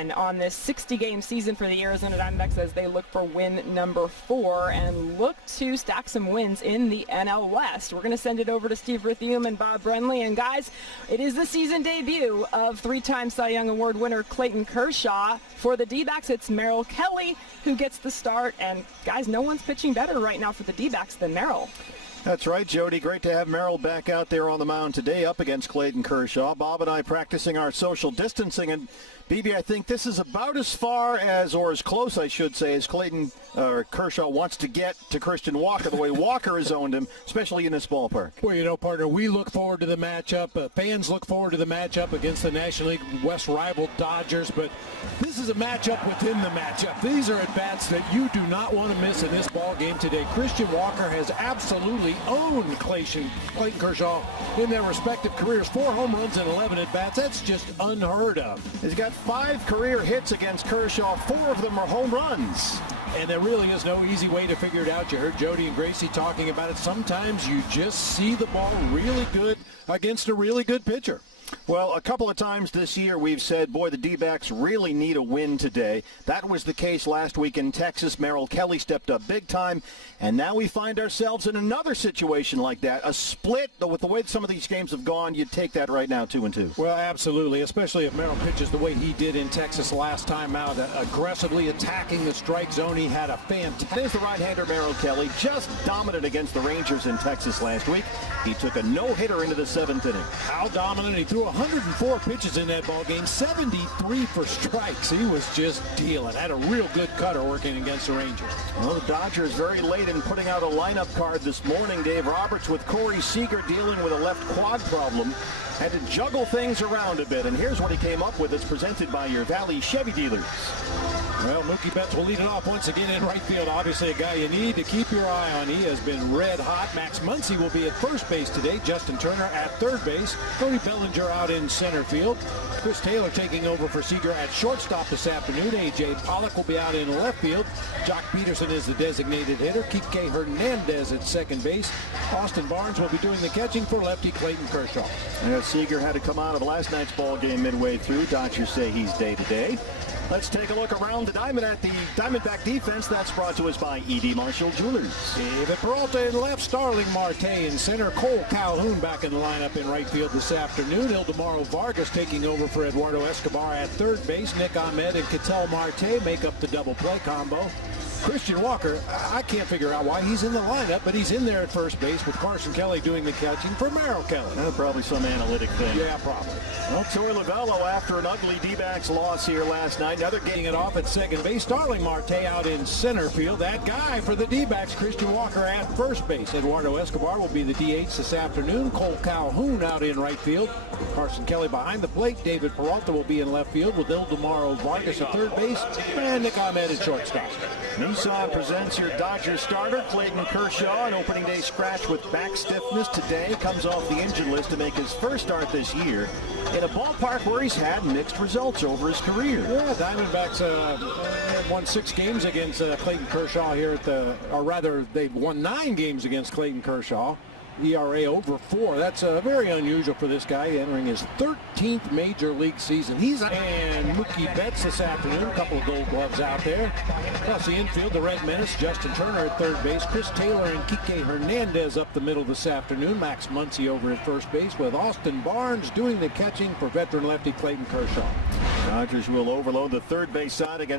10 on this 60-game season for the Arizona Diamondbacks as they look for win number 4 and look to stack some wins in the NL West. We're going to send it over to Steve Rithium and Bob Brenly. And guys, it is the season debut of 3-time Cy Young Award winner Clayton Kershaw. For the D-backs, it's Merrill Kelly who gets the start. And guys, no one's pitching better right now for the D-backs than Merrill. That's right, Jody. Great to have Merrill back out there on the mound today up against Clayton Kershaw. Bob and I practicing our social distancing. And, BB, I think this is about as far as, or as close, I should say, as Clayton Kershaw wants to get to Christian Walker, the way Walker has owned him, especially in this ballpark. Well, you know, partner, we look forward to the matchup. Fans look forward to the matchup against the National League West rival Dodgers. But this is a matchup within the matchup. These are at-bats that you do not want to miss in this ball game today. Christian Walker has absolutely owned Clayton Kershaw in their respective careers. 4 home runs and 11 at-bats. That's just unheard of. He's got 5 career hits against Kershaw. 4 of them are home runs. And there really is no easy way to figure it out. You heard Jody and Gracie talking about it. Sometimes you just see the ball really good against a really good pitcher. Well, a couple of times this year we've said, boy, the D-backs really need a win today. That was the case last week in Texas. Merrill Kelly stepped up big time, and now we find ourselves in another situation like that. A split, though, with the way some of these games have gone, you'd take that right now, 2-2. Well, absolutely, especially if Merrill pitches the way he did in Texas last time out, aggressively attacking the strike zone. He had a fantastic... There's the right-hander Merrill Kelly, just dominant against the Rangers in Texas last week. He took a no-hitter into the 7th inning. How dominant. He threw 104 pitches in that ball game, 73 for strikes. He was just dealing. Had a real good cutter working against the Rangers. Well, the Dodgers very late in putting out a lineup card this morning. Dave Roberts with Corey Seager dealing with a left quad problem. Had to juggle things around a bit, and here's what he came up with. It's presented by your Valley Chevy dealers. Well, Mookie Betts will lead it off once again in right field. Obviously a guy you need to keep your eye on. He has been red hot. Max Muncy will be at first base today. Justin Turner at third base. Cody Bellinger out in center field. Chris Taylor taking over for Seager at shortstop this afternoon. A.J. Pollock will be out in left field. Jock Peterson is the designated hitter. Kike Hernandez at second base. Austin Barnes will be doing the catching for lefty Clayton Kershaw. Seager had to come out of last night's ball game midway through. Dodgers say he's day-to-day. Let's take a look around the diamond at the Diamondback defense. That's brought to us by E.D. Marshall Jewelers. David Peralta in left, Starling Marte in center, Cole Calhoun back in the lineup in right field this afternoon. Ildemaro Vargas taking over for Eduardo Escobar at third base. Nick Ahmed and Ketel Marte make up the double play combo. Christian Walker, I can't figure out why he's in the lineup, but he's in there at first base with Carson Kelly doing the catching for Merrill Kelly. Probably some analytic thing. Yeah, probably. Well, Torey Lovullo, after an ugly D-backs loss here last night, another getting it off at second base. Starling Marte out in center field. That guy for the D-backs, Christian Walker at first base. Eduardo Escobar will be the DH this afternoon. Cole Calhoun out in right field. Carson Kelly behind the plate. David Peralta will be in left field with Ildemaro Vargas at third base and Nick Ahmed at shortstop. Nissan presents your Dodgers starter, Clayton Kershaw, an opening day scratch with back stiffness today. Comes off the injured list to make his first start this year in a ballpark where he's had mixed results over his career. Yeah, Diamondbacks won 6 games against Clayton Kershaw here at the, or rather, they've won 9 games against Clayton Kershaw. ERA over 4. That's very unusual for this guy entering his 13th major league season. And Mookie Betts this afternoon, a couple of gold gloves out there. Plus the infield, the Red Menace, Justin Turner at third base. Chris Taylor and Kike Hernandez up the middle this afternoon. Max Muncy over at first base with Austin Barnes doing the catching for veteran lefty Clayton Kershaw. Dodgers will overload the third base side against